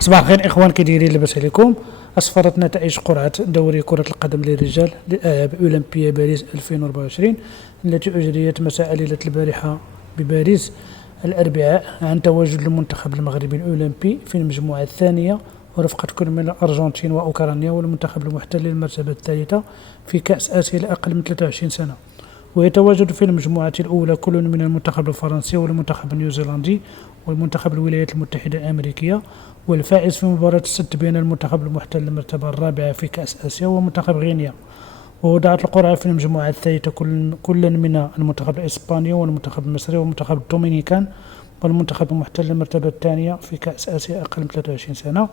صباح الخير اخوان، كي دايرين؟ لاباس عليكم؟ اصفرت نتائج قرعه دوري كره القدم للرجال للالعاب اولمبيه باريس 2024 التي اجريت مساء ليله البارحه بباريس الاربعاء، عن تواجد المنتخب المغربي الاولمبي في المجموعه الثانيه ورفقه كل من الارجنتين واوكرانيا، والمنتخب المحتل للمرتبه الثالثه في كاس اسيا لاقل من 23 سنه. ويتواجد في المجموعة الأولى كل من المنتخب الفرنسي والمنتخب النيوزيلندي والمنتخب الولايات المتحدة الأمريكية، والفائز في مباراة السبت بين المنتخب المحتل للمرتبة الرابعة في كأس آسيا ومنتخب غينيا. ووضعت القرعة في المجموعة الثالثة كل من المنتخب الإسباني والمنتخب المصري والمنتخب الدومينيكان والمنتخب المحتل للمرتبة الثانية في كأس آسيا أقل من 23 سنة.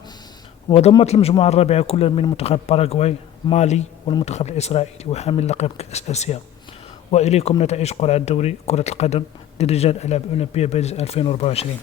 وضمت المجموعة الرابعة كل من منتخب باراغواي، مالي والمنتخب الإسرائيلي وحامل لقب كأس آسيا. وإليكم نتائج قرعة دوري كرة القدم للرجال ألعاب أولمبية باريس 2024.